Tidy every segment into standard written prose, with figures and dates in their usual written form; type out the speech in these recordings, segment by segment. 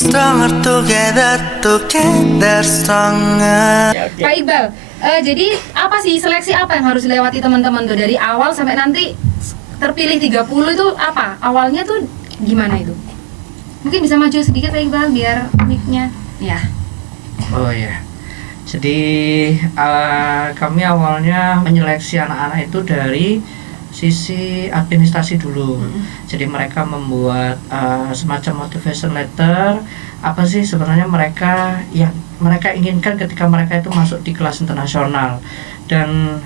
Stronger together stronger. Kak Iqbal, jadi apa sih seleksi apa yang harus dilewati teman-teman tuh dari awal sampai nanti terpilih 30 itu apa? Awalnya tuh gimana itu? Mungkin bisa maju sedikit Kak Iqbal biar mic-nya. Ya. Oh ya. Jadi kami awalnya menyeleksi anak-anak itu dari sisi administrasi dulu. Jadi mereka membuat semacam motivation letter. Apa sih sebenarnya mereka yang mereka inginkan ketika mereka itu masuk di kelas internasional. Dan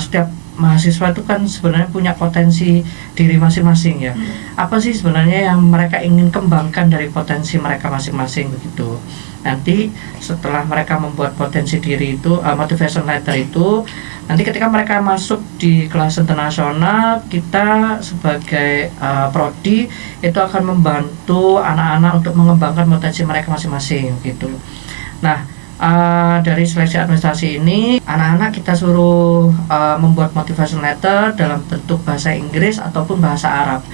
setiap mahasiswa itu kan sebenarnya punya potensi diri masing-masing ya. Apa sih sebenarnya yang mereka ingin kembangkan dari potensi mereka masing-masing begitu. Nanti setelah mereka membuat potensi diri itu, motivation letter itu, nanti ketika mereka masuk di kelas internasional, kita sebagai prodi itu akan membantu anak-anak untuk mengembangkan potensi mereka masing-masing gitu. Nah, dari seleksi administrasi ini, anak-anak kita suruh membuat motivation letter dalam bentuk bahasa Inggris ataupun bahasa Arab.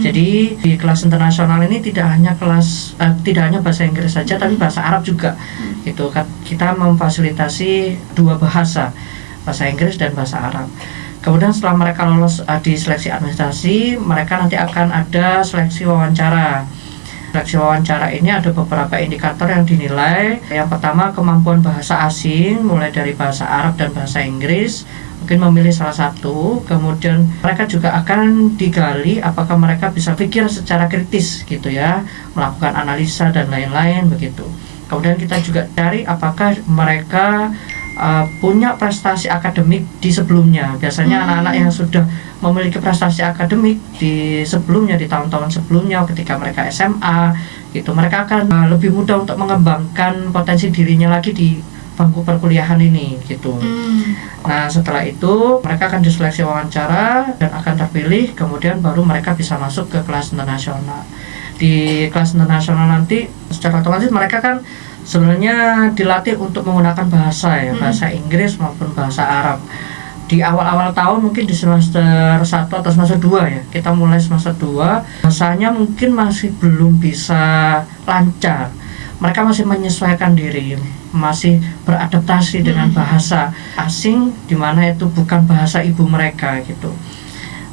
Jadi di kelas internasional ini tidak hanya bahasa Inggris saja, tapi bahasa Arab juga. Gitu kan, kita memfasilitasi dua bahasa Inggris dan bahasa Arab. Kemudian setelah mereka lolos di seleksi administrasi, mereka nanti akan ada seleksi wawancara. Seleksi wawancara ini ada beberapa indikator yang dinilai. Yang pertama, kemampuan bahasa asing, mulai dari bahasa Arab dan bahasa Inggris. Mungkin memilih salah satu. Kemudian mereka juga akan digali apakah mereka bisa pikir secara kritis gitu ya, melakukan analisa dan lain-lain begitu. Kemudian kita juga cari apakah mereka punya prestasi akademik di sebelumnya. Biasanya anak-anak yang sudah memiliki prestasi akademik di sebelumnya, di tahun-tahun sebelumnya ketika mereka SMA gitu, mereka akan lebih mudah untuk mengembangkan potensi dirinya lagi di bangku perkuliahan ini gitu. Nah, setelah itu mereka akan diseleksi wawancara dan akan terpilih, kemudian baru mereka bisa masuk ke kelas internasional. Di kelas internasional nanti secara otomatis mereka kan sebenarnya dilatih untuk menggunakan bahasa ya, bahasa Inggris maupun bahasa Arab. Di awal-awal tahun mungkin di semester 1 atau semester 2 ya, kita mulai semester 2, bahasanya mungkin masih belum bisa lancar. Mereka masih menyesuaikan diri, masih beradaptasi dengan bahasa asing di mana itu bukan bahasa ibu mereka gitu.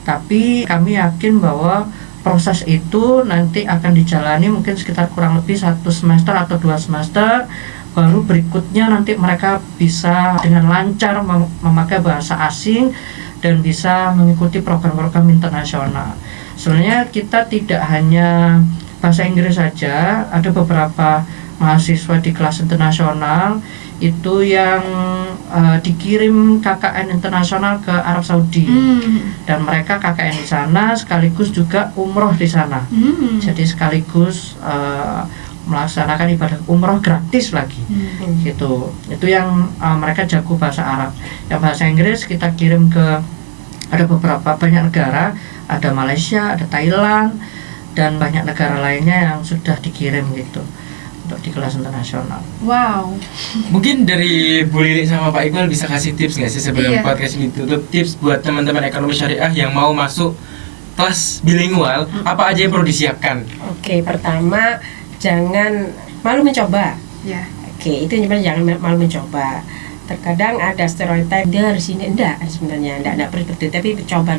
Tapi kami yakin bahwa proses itu nanti akan dijalani mungkin sekitar kurang lebih 1 semester atau 2 semester, baru berikutnya nanti mereka bisa dengan lancar memakai bahasa asing dan bisa mengikuti program-program internasional. Sebenarnya kita tidak hanya bahasa Inggris saja, ada beberapa mahasiswa di kelas internasional itu yang dikirim KKN internasional ke Arab Saudi, dan mereka KKN di sana sekaligus juga umroh di sana. Jadi sekaligus melaksanakan ibadah umroh gratis lagi gitu. Itu yang mereka jago bahasa Arab. Yang bahasa Inggris kita kirim ke ada beberapa banyak negara, ada Malaysia, ada Thailand, dan banyak negara lainnya yang sudah dikirim gitu untuk di kelas internasional. Wow. Mungkin dari Bu Lili sama Pak Iqbal bisa kasih tips nggak sih sebelum Iya. podcast ini tutup, tips buat teman-teman ekonomi syariah yang mau masuk kelas bilingual, apa aja yang perlu disiapkan? Oke, pertama jangan malu mencoba. Ya. Oke, itu jangan malu mencoba. Terkadang ada stereotip dia harus ini, enggak sebenarnya enggak perlu betul, tapi mencoba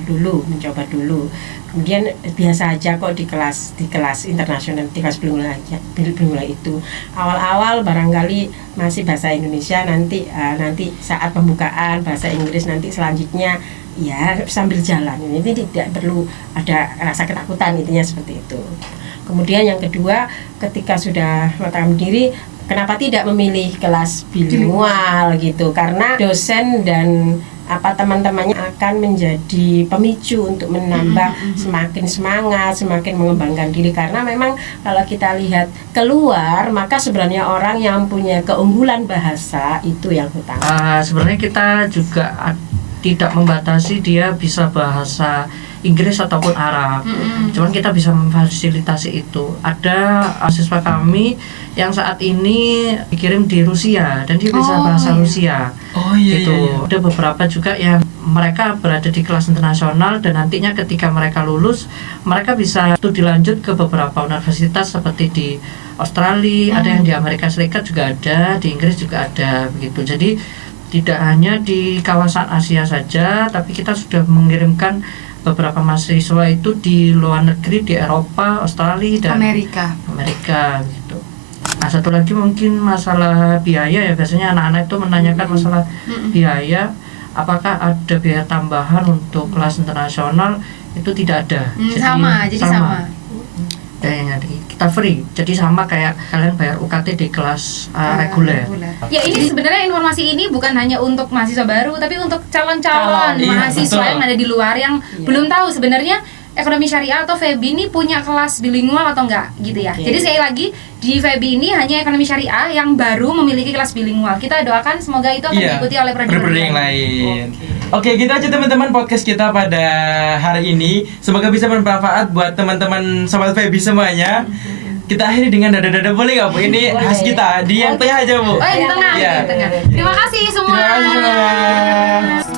dulu. Kemudian biasa aja kok di kelas internasional, di kelas bilingual itu. Awal-awal barangkali masih bahasa Indonesia, nanti saat pembukaan bahasa Inggris, nanti selanjutnya ya sambil jalan. Ini tidak perlu ada rasa ketakutan, intinya seperti itu. Kemudian yang kedua, ketika sudah mengatakan diri, kenapa tidak memilih kelas bilingual gitu? Karena dosen dan teman-temannya akan menjadi pemicu untuk menambah semakin semangat, semakin mengembangkan diri. Karena memang kalau kita lihat keluar, maka sebenarnya orang yang punya keunggulan bahasa itu yang utama. Sebenarnya kita juga tidak membatasi dia bisa bahasa Inggris ataupun Arab. Cuman kita bisa memfasilitasi itu. Ada siswa kami yang saat ini dikirim di Rusia dan dia bisa bahasa Rusia. Oh iya, gitu. iya. Ada beberapa juga yang mereka berada di kelas internasional, dan nantinya ketika mereka lulus mereka bisa studi lanjut ke beberapa universitas seperti di Australia, ada yang di Amerika Serikat juga ada, di Inggris juga ada begitu. Jadi tidak hanya di kawasan Asia saja, tapi kita sudah mengirimkan beberapa mahasiswa itu di luar negeri, di Eropa, Australia dan Amerika gitu. Nah, satu lagi mungkin masalah biaya ya, biasanya anak-anak itu menanyakan masalah biaya, apakah ada biaya tambahan untuk kelas internasional? Itu tidak ada. Jadi sama. Jadi kita free, jadi sama kayak kalian bayar UKT di kelas reguler. Ya, ini sebenarnya informasi ini bukan hanya untuk mahasiswa baru, tapi untuk calon-calon mahasiswa yang ada di luar yang belum tahu sebenarnya ekonomi syariah atau FEB ini punya kelas bilingual atau enggak gitu ya. Jadi sekali lagi, di FEB ini hanya ekonomi syariah yang baru memiliki kelas bilingual. Kita doakan semoga itu akan diikuti oleh prodi-prodi yang lain. Oke, gitu aja teman-teman podcast kita pada hari ini. Semoga bisa bermanfaat buat teman-teman sobat FEB semuanya. Kita akhiri dengan dada-dada, boleh nggak Bu? Ini khas kita di yang tengah aja Bu. Oh, yang tengah. Iya. Terima kasih semua. Terima kasih semua.